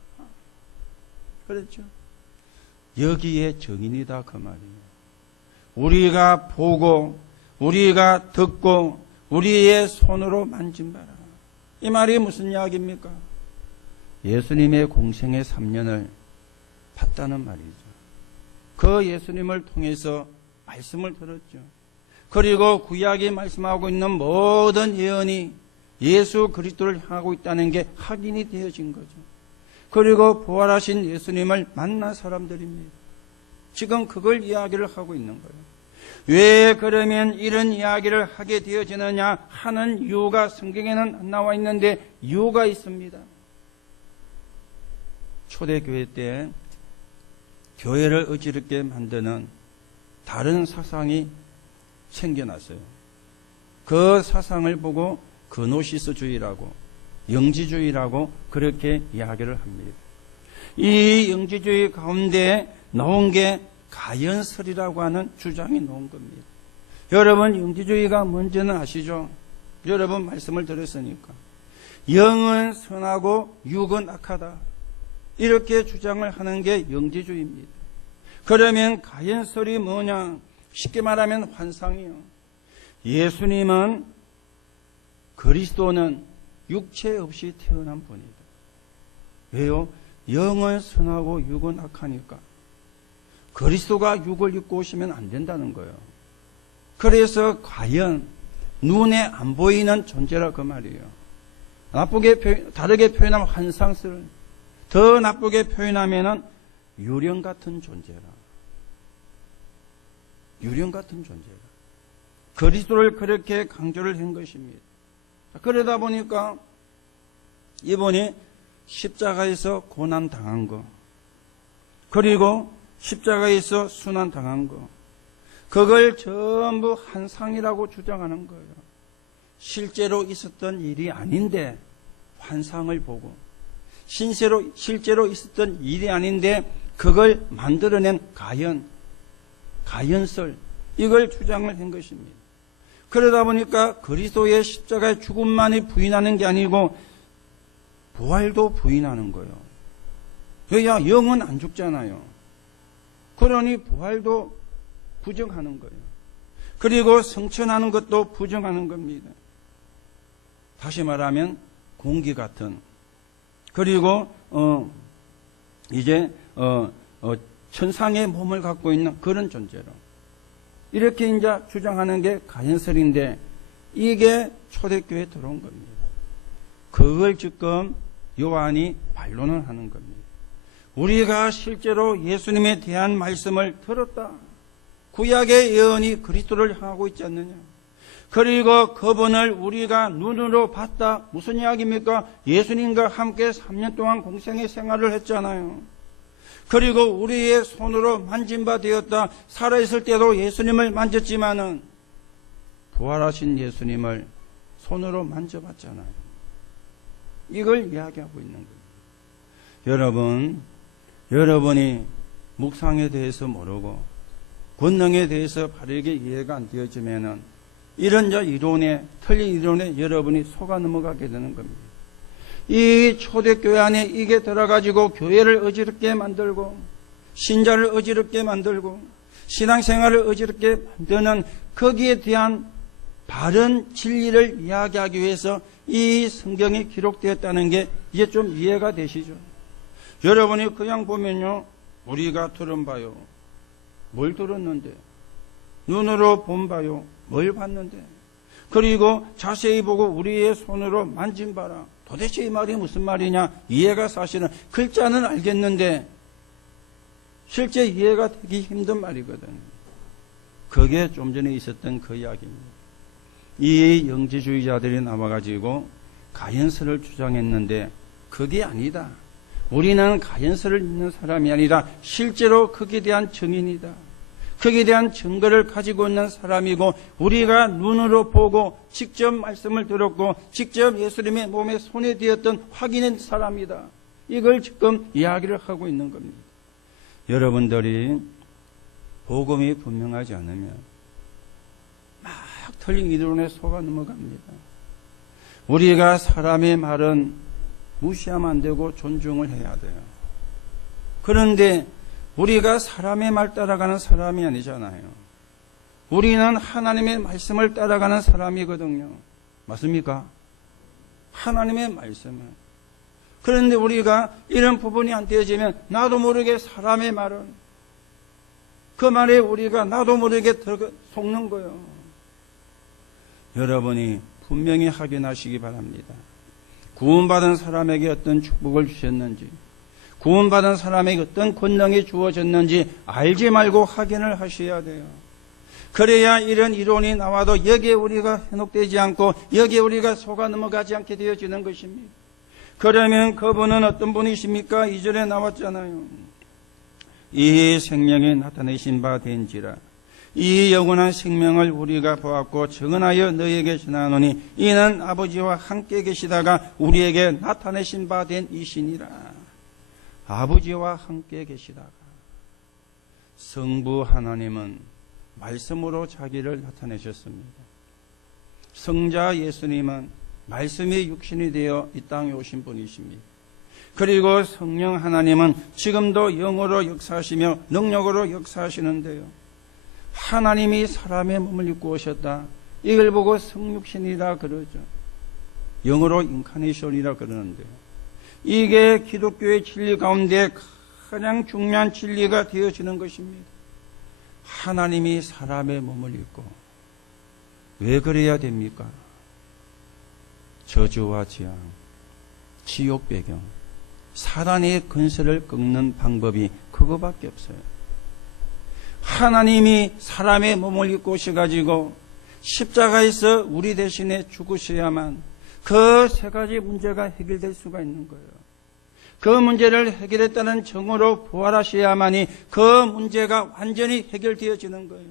그렇죠? 여기에 정인이다 그 말이에요. 우리가 보고 우리가 듣고 우리의 손으로 만진 바라. 이 말이 무슨 이야기입니까? 예수님의 공생의 3년을 봤다는 말이죠. 그 예수님을 통해서 말씀을 들었죠. 그리고 구약이 말씀하고 있는 모든 예언이 예수 그리스도를 향하고 있다는 게 확인이 되어진 거죠. 그리고 부활하신 예수님을 만난 사람들입니다. 지금 그걸 이야기를 하고 있는 거예요. 왜 그러면 이런 이야기를 하게 되어지느냐 하는 이유가 성경에는 안 나와 있는데 이유가 있습니다. 초대교회 때 교회를 어지럽게 만드는 다른 사상이 생겨났어요. 그 사상을 보고 그노시스주의라고, 영지주의라고 그렇게 이야기를 합니다. 이 영지주의 가운데 나온 게 가연설이라고 하는 주장이 나온 겁니다. 여러분, 영지주의가 뭔지는 아시죠? 여러분 말씀을 들었으니까. 영은 선하고 육은 악하다. 이렇게 주장을 하는 게 영지주의입니다. 그러면 가연설이 뭐냐? 쉽게 말하면 환상이요. 예수님은, 그리스도는 육체 없이 태어난 분이다. 왜요? 영은 선하고 육은 악하니까. 그리스도가 육을 입고 오시면 안 된다는 거예요. 그래서 과연 눈에 안 보이는 존재라 그 말이에요. 다르게 표현하면 환상설, 더 나쁘게 표현하면 유령 같은 존재라. 유령 같은 존재가 그리스도를 그렇게 강조를 한 것입니다. 그러다 보니까 이분이 십자가에서 고난 당한 거, 그리고 십자가에서 순환 당한 거, 그걸 전부 환상이라고 주장하는 거예요. 실제로 있었던 일이 아닌데 환상을 보고, 실제로 있었던 일이 아닌데 그걸 만들어낸 가연설, 이걸 주장을 한 것입니다. 그러다 보니까 그리스도의 십자가의 죽음만이 부인하는 게 아니고 부활도 부인하는 거예요. 왜냐? 영은 안 죽잖아요. 그러니 부활도 부정하는 거예요. 그리고 성천하는 것도 부정하는 겁니다. 다시 말하면 공기 같은, 그리고 이제 천상의 몸을 갖고 있는 그런 존재로 이렇게 이제 주장하는 게 가연설인데, 이게 초대교회에 들어온 겁니다. 그걸 지금 요한이 반론을 하는 겁니다. 우리가 실제로 예수님에 대한 말씀을 들었다. 구약의 예언이 그리스도를 향하고 있지 않느냐. 그리고 그분을 우리가 눈으로 봤다. 무슨 이야기입니까? 예수님과 함께 3년 동안 공생의 생활을 했잖아요. 그리고 우리의 손으로 만진 바 되었다. 살아있을 때도 예수님을 만졌지만은 부활하신 예수님을 손으로 만져봤잖아요. 이걸 이야기하고 있는 거예요. 여러분이 묵상에 대해서 모르고 권능에 대해서 바르게 이해가 안 되어지면은 이런 틀린 이론에 여러분이 속아 넘어가게 되는 겁니다. 이 초대교회 안에 이게 들어가지고 교회를 어지럽게 만들고, 신자를 어지럽게 만들고, 신앙생활을 어지럽게 만드는, 거기에 대한 바른 진리를 이야기하기 위해서 이 성경이 기록되었다는 게 이제 좀 이해가 되시죠? 여러분이 그냥 보면요, 우리가 들은 바요, 뭘 들었는데, 눈으로 본 바요, 뭘 봤는데, 그리고 자세히 보고 우리의 손으로 만진 바라. 도대체 이 말이 무슨 말이냐? 이해가 사실은 글자는 알겠는데 실제 이해가 되기 힘든 말이거든요. 그게 좀 전에 있었던 그 이야기입니다. 이 영지주의자들이 나와가지고 가연설을 주장했는데 그게 아니다. 우리는 가연설을 믿는 사람이 아니라 실제로 거기에 대한 증인이다. 거기에 대한 증거를 가지고 있는 사람이고, 우리가 눈으로 보고 직접 말씀을 들었고 직접 예수님의 몸에 손에 띄었던 확인한 사람이다. 이걸 지금 이야기를 하고 있는 겁니다. 여러분들이 복음이 분명하지 않으면 막 틀린 이론에 속아 넘어갑니다. 우리가 사람의 말은 무시하면 안 되고 존중을 해야 돼요. 그런데 우리가 사람의 말 따라가는 사람이 아니잖아요. 우리는 하나님의 말씀을 따라가는 사람이거든요. 맞습니까? 하나님의 말씀을. 그런데 우리가 이런 부분이 안 되어지면 나도 모르게 사람의 말은, 그 말에 우리가 나도 모르게 속는 거예요. 여러분이 분명히 확인하시기 바랍니다. 구원받은 사람에게 어떤 축복을 주셨는지, 구원받은 사람에게 어떤 권능이 주어졌는지 알지 말고 확인을 하셔야 돼요. 그래야 이런 이론이 나와도 여기에 우리가 현혹되지 않고 여기에 우리가 속아 넘어가지 않게 되어지는 것입니다. 그러면 그분은 어떤 분이십니까? 2절에 나왔잖아요. 이 생명에 나타내신 바 된지라. 이 영원한 생명을 우리가 보았고 증언하여 너희에게 전하노니 이는 아버지와 함께 계시다가 우리에게 나타내신 바 된 이시니라. 아버지와 함께 계시다가, 성부 하나님은 말씀으로 자기를 나타내셨습니다. 성자 예수님은 말씀이 육신이 되어 이 땅에 오신 분이십니다. 그리고 성령 하나님은 지금도 영으로 역사하시며 능력으로 역사하시는데요. 하나님이 사람의 몸을 입고 오셨다. 이걸 보고 성육신이라 그러죠. 영어로 인카네이션이라 그러는데요. 이게 기독교의 진리 가운데 가장 중요한 진리가 되어지는 것입니다. 하나님이 사람의 몸을 입고. 왜 그래야 됩니까? 저주와 재앙, 지옥 배경, 사단의 근세를 꺾는 방법이 그거밖에 없어요. 하나님이 사람의 몸을 입고 오셔가지고 십자가에서 우리 대신에 죽으셔야만 그 세 가지 문제가 해결될 수가 있는 거예요. 그 문제를 해결했다는 정으로 부활하셔야만이 그 문제가 완전히 해결되어지는 거예요.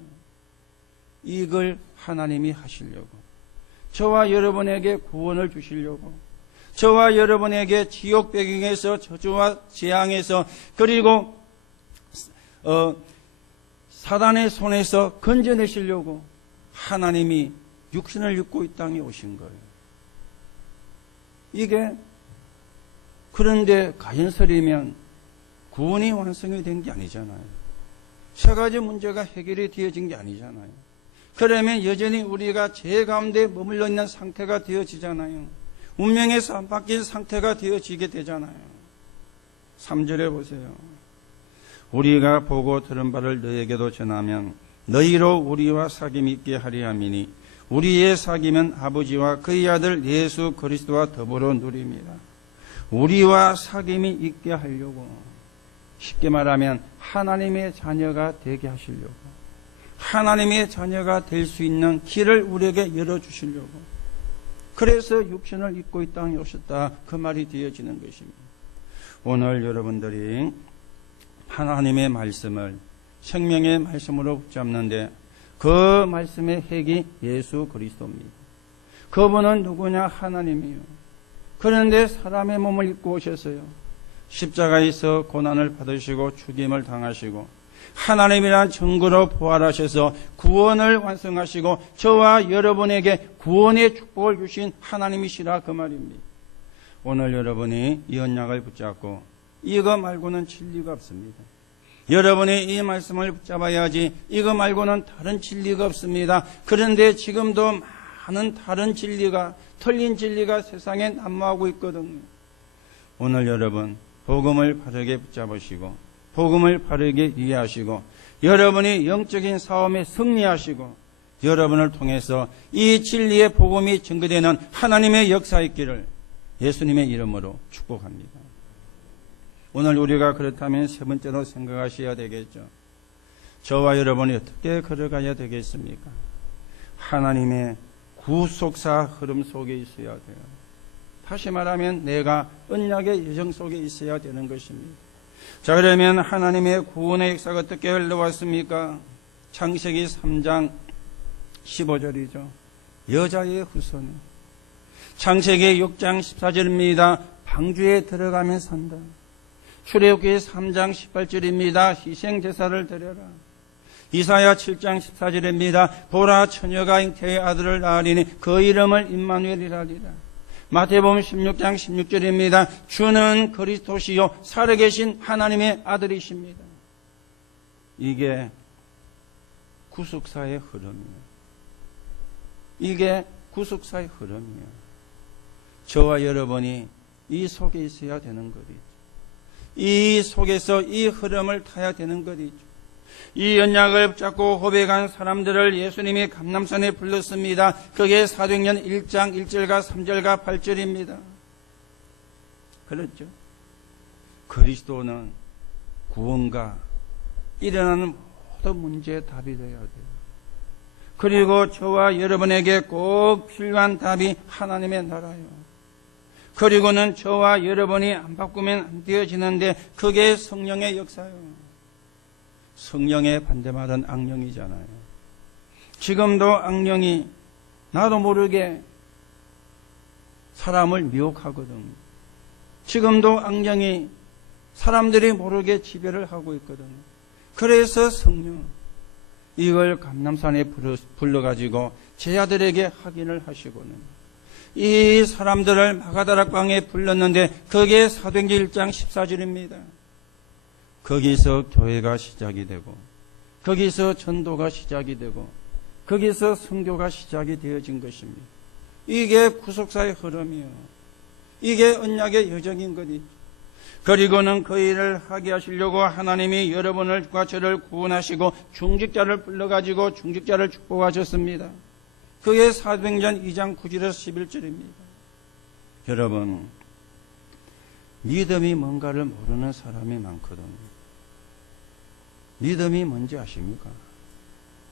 이걸 하나님이 하시려고, 저와 여러분에게 구원을 주시려고, 저와 여러분에게 지옥 배경에서 저주와 재앙에서, 그리고 사단의 손에서 건져내시려고 하나님이 육신을 입고 이 땅에 오신 거예요. 이게 그런데 가인설이면 구원이 완성이 된 게 아니잖아요. 세 가지 문제가 해결이 되어진 게 아니잖아요. 그러면 여전히 우리가 죄 가운데 머물러 있는 상태가 되어지잖아요. 운명에서 안 바뀐 상태가 되어지게 되잖아요. 3절에 보세요. 우리가 보고 들은 바를 너에게도 전하면 너희로 우리와 사귐이 있게 하리 함이니 우리의 사귐은 아버지와 그의 아들 예수 그리스도와 더불어 누립니다. 우리와 사귐이 있게 하려고, 쉽게 말하면 하나님의 자녀가 되게 하시려고, 하나님의 자녀가 될 수 있는 길을 우리에게 열어주시려고, 그래서 육신을 입고 이 땅에 오셨다, 그 말이 되어지는 것입니다. 오늘 여러분들이 하나님의 말씀을 생명의 말씀으로 붙잡는데 그 말씀의 핵이 예수 그리스도입니다. 그분은 누구냐? 하나님이요. 그런데 사람의 몸을 입고 오셨어요. 십자가에서 고난을 받으시고 죽임을 당하시고 하나님이란 증거로 부활하셔서 구원을 완성하시고 저와 여러분에게 구원의 축복을 주신 하나님이시라, 그 말입니다. 오늘 여러분이 이 언약을 붙잡고 이거 말고는 진리가 없습니다. 여러분이 이 말씀을 붙잡아야지 이거 말고는 다른 진리가 없습니다. 그런데 지금도 많은 다른 진리가, 틀린 진리가 세상에 난무하고 있거든요. 오늘 여러분 복음을 바르게 붙잡으시고 복음을 바르게 이해하시고 여러분이 영적인 싸움에 승리하시고 여러분을 통해서 이 진리의 복음이 증거되는 하나님의 역사 있기를 예수님의 이름으로 축복합니다. 오늘 우리가 그렇다면 세 번째로 생각하셔야 되겠죠. 저와 여러분이 어떻게 걸어가야 되겠습니까? 하나님의 구속사 흐름 속에 있어야 돼요. 다시 말하면 내가 언약의 여정 속에 있어야 되는 것입니다. 자, 그러면 하나님의 구원의 역사가 어떻게 흘러왔습니까? 창세기 3장 15절이죠. 여자의 후손. 창세기 6장 14절입니다. 방주에 들어가면 산다. 출애굽기 3장 18절입니다. 희생제사를 드려라. 이사야 7장 14절입니다. 보라, 처녀가 잉태의 아들을 낳으리니 그 이름을 임마누엘이라 하리라. 마태복음 16장 16절입니다. 주는 그리스도시요 살아계신 하나님의 아들이십니다. 이게 구속사의 흐름이에요. 이게 구속사의 흐름이에요. 저와 여러분이 이 속에 있어야 되는 것이죠. 이 속에서 이 흐름을 타야 되는 것이죠. 이 언약을 붙잡고 고백한 사람들을 예수님이 감람산에 불렀습니다. 그게 사도행전 1장 1절과 3절과 8절입니다. 그렇죠? 그리스도는 구원과 일어나는 모든 문제의 답이 되어야 돼요. 그리고 저와 여러분에게 꼭 필요한 답이 하나님의 나라예요. 그리고는 저와 여러분이 안 바꾸면 안 되어지는데 그게 성령의 역사예요. 성령의 반대말은 악령이잖아요. 지금도 악령이 나도 모르게 사람을 미혹하거든요. 지금도 악령이 사람들이 모르게 지배를 하고 있거든요. 그래서 성령, 이걸 감람산에 불러가지고 제 아들에게 확인을 하시고는 이 사람들을 마가다락방에 불렀는데 그게 사도행전 1장 14절입니다. 거기서 교회가 시작이 되고 거기서 전도가 시작이 되고 거기서 선교가 시작이 되어진 것입니다. 이게 구속사의 흐름이에요. 이게 언약의 여정인 것이죠. 그리고는 그 일을 하게 하시려고 하나님이 여러분과 저를 구원하시고 중직자를 불러가지고 중직자를 축복하셨습니다. 그게 사도행전 2장 9절에서 11절입니다. 여러분, 믿음이 뭔가를 모르는 사람이 많거든요. 믿음이 뭔지 아십니까?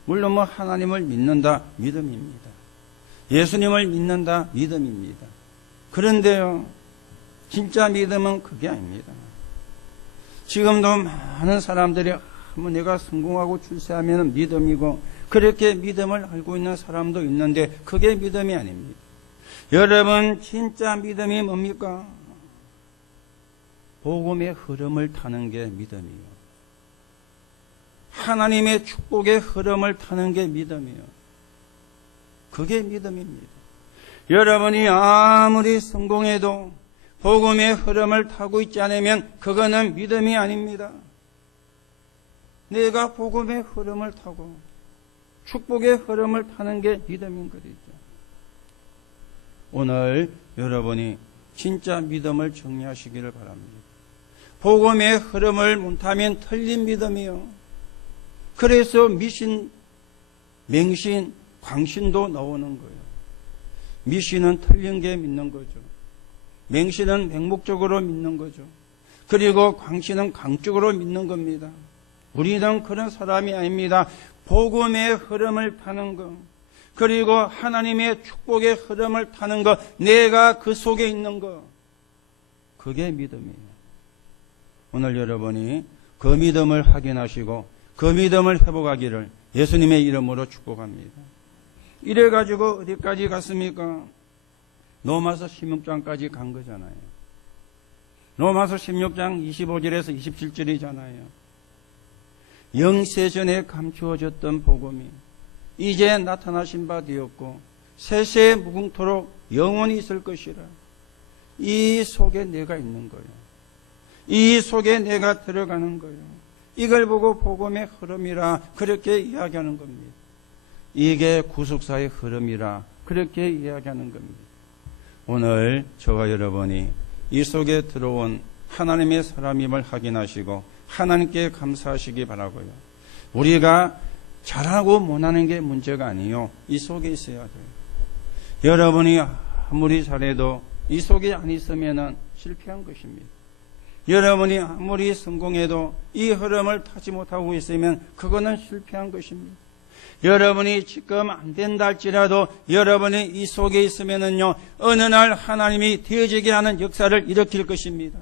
물론 뭐 하나님을 믿는다 믿음입니다. 예수님을 믿는다 믿음입니다. 그런데요, 진짜 믿음은 그게 아닙니다. 지금도 많은 사람들이 뭐 내가 성공하고 출세하면 믿음이고 그렇게 믿음을 알고 있는 사람도 있는데 그게 믿음이 아닙니다. 여러분, 진짜 믿음이 뭡니까? 복음의 흐름을 타는 게 믿음이요. 하나님의 축복의 흐름을 타는 게 믿음이요. 그게 믿음입니다. 여러분이 아무리 성공해도 복음의 흐름을 타고 있지 않으면 그거는 믿음이 아닙니다. 내가 복음의 흐름을 타고 축복의 흐름을 타는 게 믿음인 것이죠. 오늘 여러분이 진짜 믿음을 정리하시기를 바랍니다. 복음의 흐름을 못 타면 틀린 믿음이요. 그래서 미신, 맹신, 광신도 나오는 거예요. 미신은 틀린 게 믿는 거죠. 맹신은 맹목적으로 믿는 거죠. 그리고 광신은 강적으로 믿는 겁니다. 우리는 그런 사람이 아닙니다. 복음의 흐름을 타는 것, 그리고 하나님의 축복의 흐름을 타는 것, 내가 그 속에 있는 것, 그게 믿음이에요. 오늘 여러분이 그 믿음을 확인하시고 그 믿음을 회복하기를 예수님의 이름으로 축복합니다. 이래가지고 어디까지 갔습니까? 로마서 16장까지 간 거잖아요. 로마서 16장 25절에서 27절이잖아요. 영세전에 감추어졌던 복음이 이제 나타나신 바 되었고 세세 무궁토록 영원히 있을 것이라. 이 속에 내가 있는 거예요. 이 속에 내가 들어가는 거예요. 이걸 보고 복음의 흐름이라 그렇게 이야기하는 겁니다. 이게 구속사의 흐름이라 그렇게 이야기하는 겁니다. 오늘 저와 여러분이 이 속에 들어온 하나님의 사람임을 확인하시고 하나님께 감사하시기 바라고요. 우리가 잘하고 못하는 게 문제가 아니요, 이 속에 있어야 돼요. 여러분이 아무리 잘해도 이 속에 안 있으면 실패한 것입니다. 여러분이 아무리 성공해도 이 흐름을 타지 못하고 있으면 그거는 실패한 것입니다. 여러분이 지금 안 된다 할지라도 여러분이 이 속에 있으면은요, 어느 날 하나님이 되어지게 하는 역사를 일으킬 것입니다.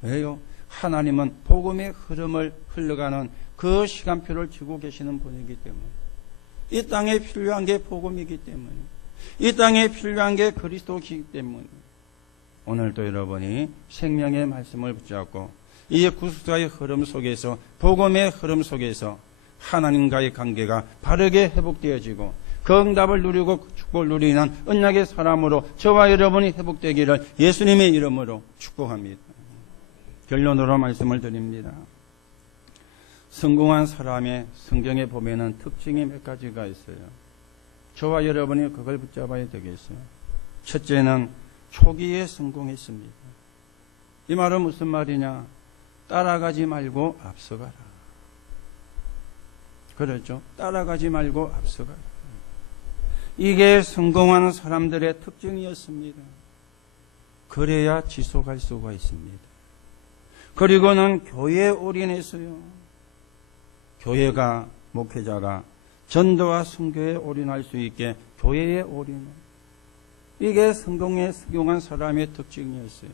왜요? 하나님은 복음의 흐름을 흘러가는 그 시간표를 쥐고 계시는 분이기 때문에, 이 땅에 필요한 게 복음이기 때문에, 이 땅에 필요한 게 그리스도이기 때문에, 오늘도 여러분이 생명의 말씀을 붙잡고 이 구속사의 흐름 속에서, 복음의 흐름 속에서 하나님과의 관계가 바르게 회복되어지고 그 응답을 누리고 그 축복을 누리는 언약의 사람으로 저와 여러분이 회복되기를 예수님의 이름으로 축복합니다. 결론으로 말씀을 드립니다. 성공한 사람의 성경에 보면은 특징이 몇 가지가 있어요. 저와 여러분이 그걸 붙잡아야 되겠어요. 첫째는 초기에 성공했습니다. 이 말은 무슨 말이냐? 따라가지 말고 앞서가라. 그렇죠? 따라가지 말고 앞서가라. 이게 성공하는 사람들의 특징이었습니다. 그래야 지속할 수가 있습니다. 그리고는 교회에 올인했어요. 교회가, 목회자가 전도와 선교에 올인할 수 있게 교회에 올인을. 이게 성공한 사람의 특징이었어요.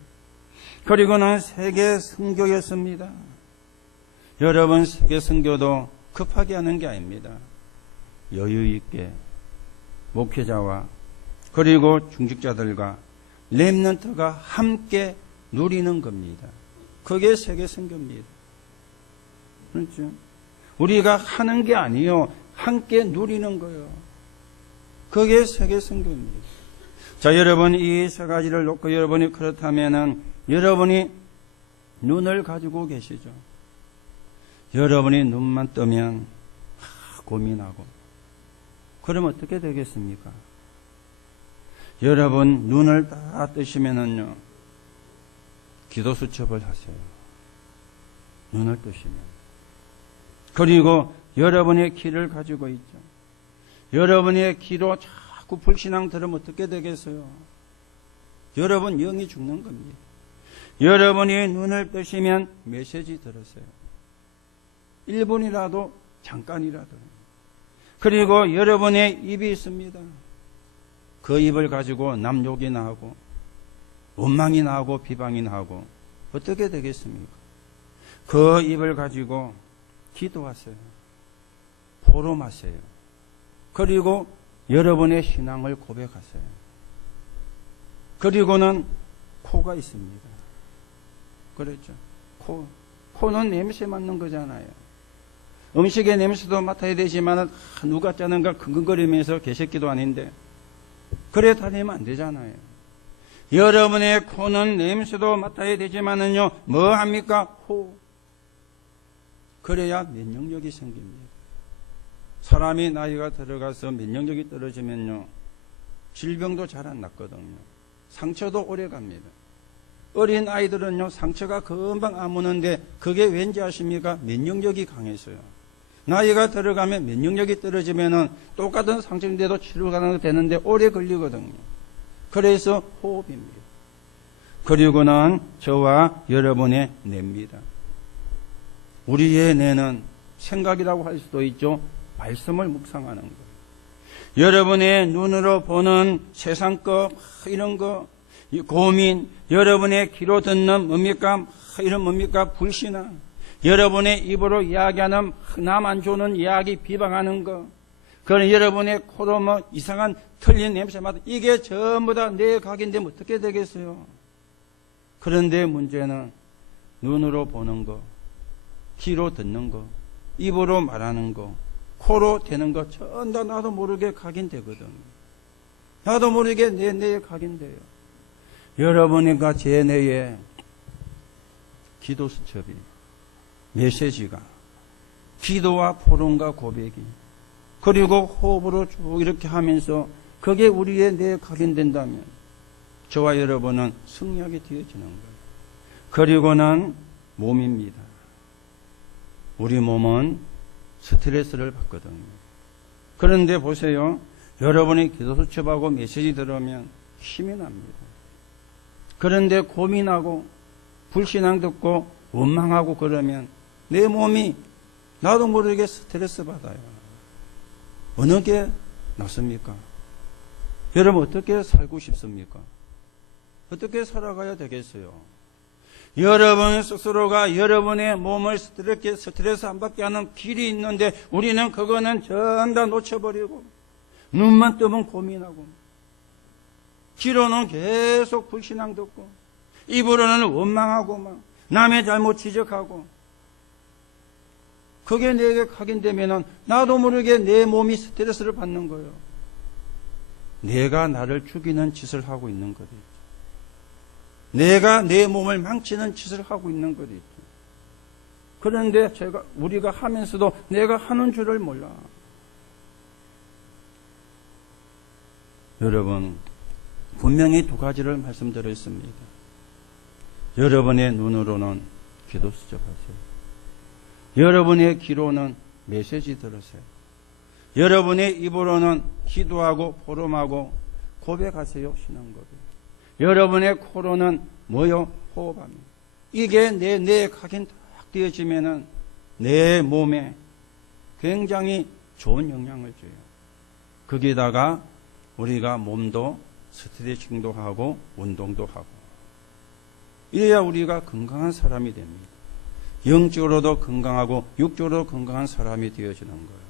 그리고는 세계 선교였습니다. 여러분, 세계 선교도 급하게 하는 게 아닙니다. 여유 있게 목회자와 그리고 중직자들과 렘넌트가 함께 누리는 겁니다. 그게 세계 선교입니다. 그렇죠? 우리가 하는 게 아니요, 함께 누리는 거예요. 그게 세계 선교입니다. 자, 여러분, 이 세 가지를 놓고 여러분이 그렇다면은 여러분이 눈을 가지고 계시죠. 여러분이 눈만 뜨면 고민하고, 그럼 어떻게 되겠습니까? 여러분 눈을 다 뜨시면은요, 기도 수첩을 하세요. 눈을 뜨시면. 그리고 여러분의 기를 가지고 있죠. 여러분의 기로 자꾸 불신앙 들으면 어떻게 되겠어요? 여러분 영이 죽는 겁니다. 여러분이 눈을 뜨시면 메시지 들으세요. 1분이라도 잠깐이라도. 그리고 여러분의 입이 있습니다. 그 입을 가지고 남 욕이나 하고 원망이나 하고 비방이나 하고 어떻게 되겠습니까? 그 입을 가지고 기도하세요. 포럼하세요. 그리고 여러분의 신앙을 고백하세요. 그리고는 코가 있습니다. 그렇죠? 코는 냄새 맡는 거잖아요. 음식의 냄새도 맡아야 되지만 누가 짜는가 근근거리면서 개새끼도 아닌데 그래 다니면 안 되잖아요. 여러분의 코는 냄새도 맡아야 되지만은요 뭐 합니까? 코. 그래야 면역력이 생깁니다. 사람이 나이가 들어가서 면역력이 떨어지면요 질병도 잘 안 낫거든요. 상처도 오래 갑니다. 어린 아이들은요 상처가 금방 아무는데 그게 왠지 아십니까? 면역력이 강해서요. 나이가 들어가면 면역력이 떨어지면은 똑같은 상처인데도 치료가 되는데 오래 걸리거든요. 그래서 호흡입니다. 그리고는 저와 여러분의 뇌입니다. 우리의 뇌는 생각이라고 할 수도 있죠. 말씀을 묵상하는 거. 여러분의 눈으로 보는 세상 것 이런 거 고민, 여러분의 귀로 듣는 뭡니까? 이런 뭡니까? 불신앙. 여러분의 입으로 이야기하는 남 안 좋은 이야기 비방하는 거. 그런 여러분의 코로 뭐 이상한 틀린 냄새 맡아 이게 전부 다 내 각인데 어떻게 되겠어요? 그런데 문제는 눈으로 보는 거, 귀로 듣는 거, 입으로 말하는 거, 코로 대는 거 전부 다 나도 모르게 각인되거든. 나도 모르게 내 뇌에 각인돼요. 여러분과 제 뇌에 기도 수첩이, 메시지가, 기도와 포럼과 고백이, 그리고 호흡으로 쭉 이렇게 하면서 그게 우리의 뇌에 각인된다면 저와 여러분은 승리하게 되어지는 거예요. 그리고는 몸입니다. 우리 몸은 스트레스를 받거든요. 그런데 보세요. 여러분이 기도 수첩하고 메시지 들으면 힘이 납니다. 그런데 고민하고 불신앙 듣고 원망하고 그러면 내 몸이 나도 모르게 스트레스 받아요. 어느 게 낫습니까? 여러분 어떻게 살고 싶습니까? 어떻게 살아가야 되겠어요? 여러분 스스로가 여러분의 몸을 스트레스 안 받게 하는 길이 있는데 우리는 그거는 전부 다 놓쳐버리고 눈만 뜨면 고민하고 귀로는 계속 불신앙 듣고 입으로는 원망하고 막 남의 잘못 지적하고 그게 내게 각인되면은 나도 모르게 내 몸이 스트레스를 받는 거예요. 내가 나를 죽이는 짓을 하고 있는 거죠. 내가 내 몸을 망치는 짓을 하고 있는 거죠. 그런데 우리가 하면서도 내가 하는 줄을 몰라. 여러분, 분명히 두 가지를 말씀드렸습니다. 여러분의 눈으로는 기도 수첩하세요. 여러분의 귀로는 메시지 들으세요. 여러분의 입으로는 기도하고 포럼하고 고백하세요. 신앙 고백. 여러분의 코로는 뭐요? 호흡합니다. 이게 내 각인 딱 되어지면은 내 몸에 굉장히 좋은 영향을 줘요. 거기다가 우리가 몸도 스트레칭도 하고 운동도 하고 이래야 우리가 건강한 사람이 됩니다. 영적으로도 건강하고 육적으로도 건강한 사람이 되어지는 거예요.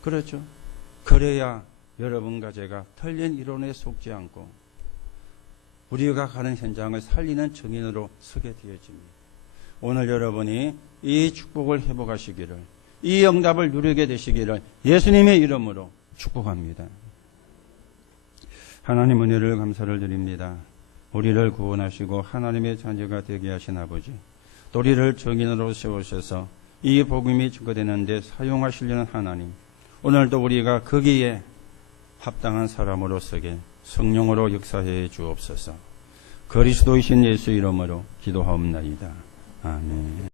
그렇죠? 그래야 여러분과 제가 틀린 이론에 속지 않고 우리가 가는 현장을 살리는 증인으로 서게 되어집니다. 오늘 여러분이 이 축복을 회복하시기를, 이 응답을 누리게 되시기를 예수님의 이름으로 축복합니다. 하나님 은혜를 감사를 드립니다. 우리를 구원하시고 하나님의 자녀가 되게 하신 아버지, 또 우리를 증인으로 세우셔서 이 복음이 증거되는데 사용하시려는 하나님, 오늘도 우리가 거기에 합당한 사람으로 서게 성령으로 역사해 주옵소서. 그리스도이신 예수 이름으로 기도하옵나이다. 아멘.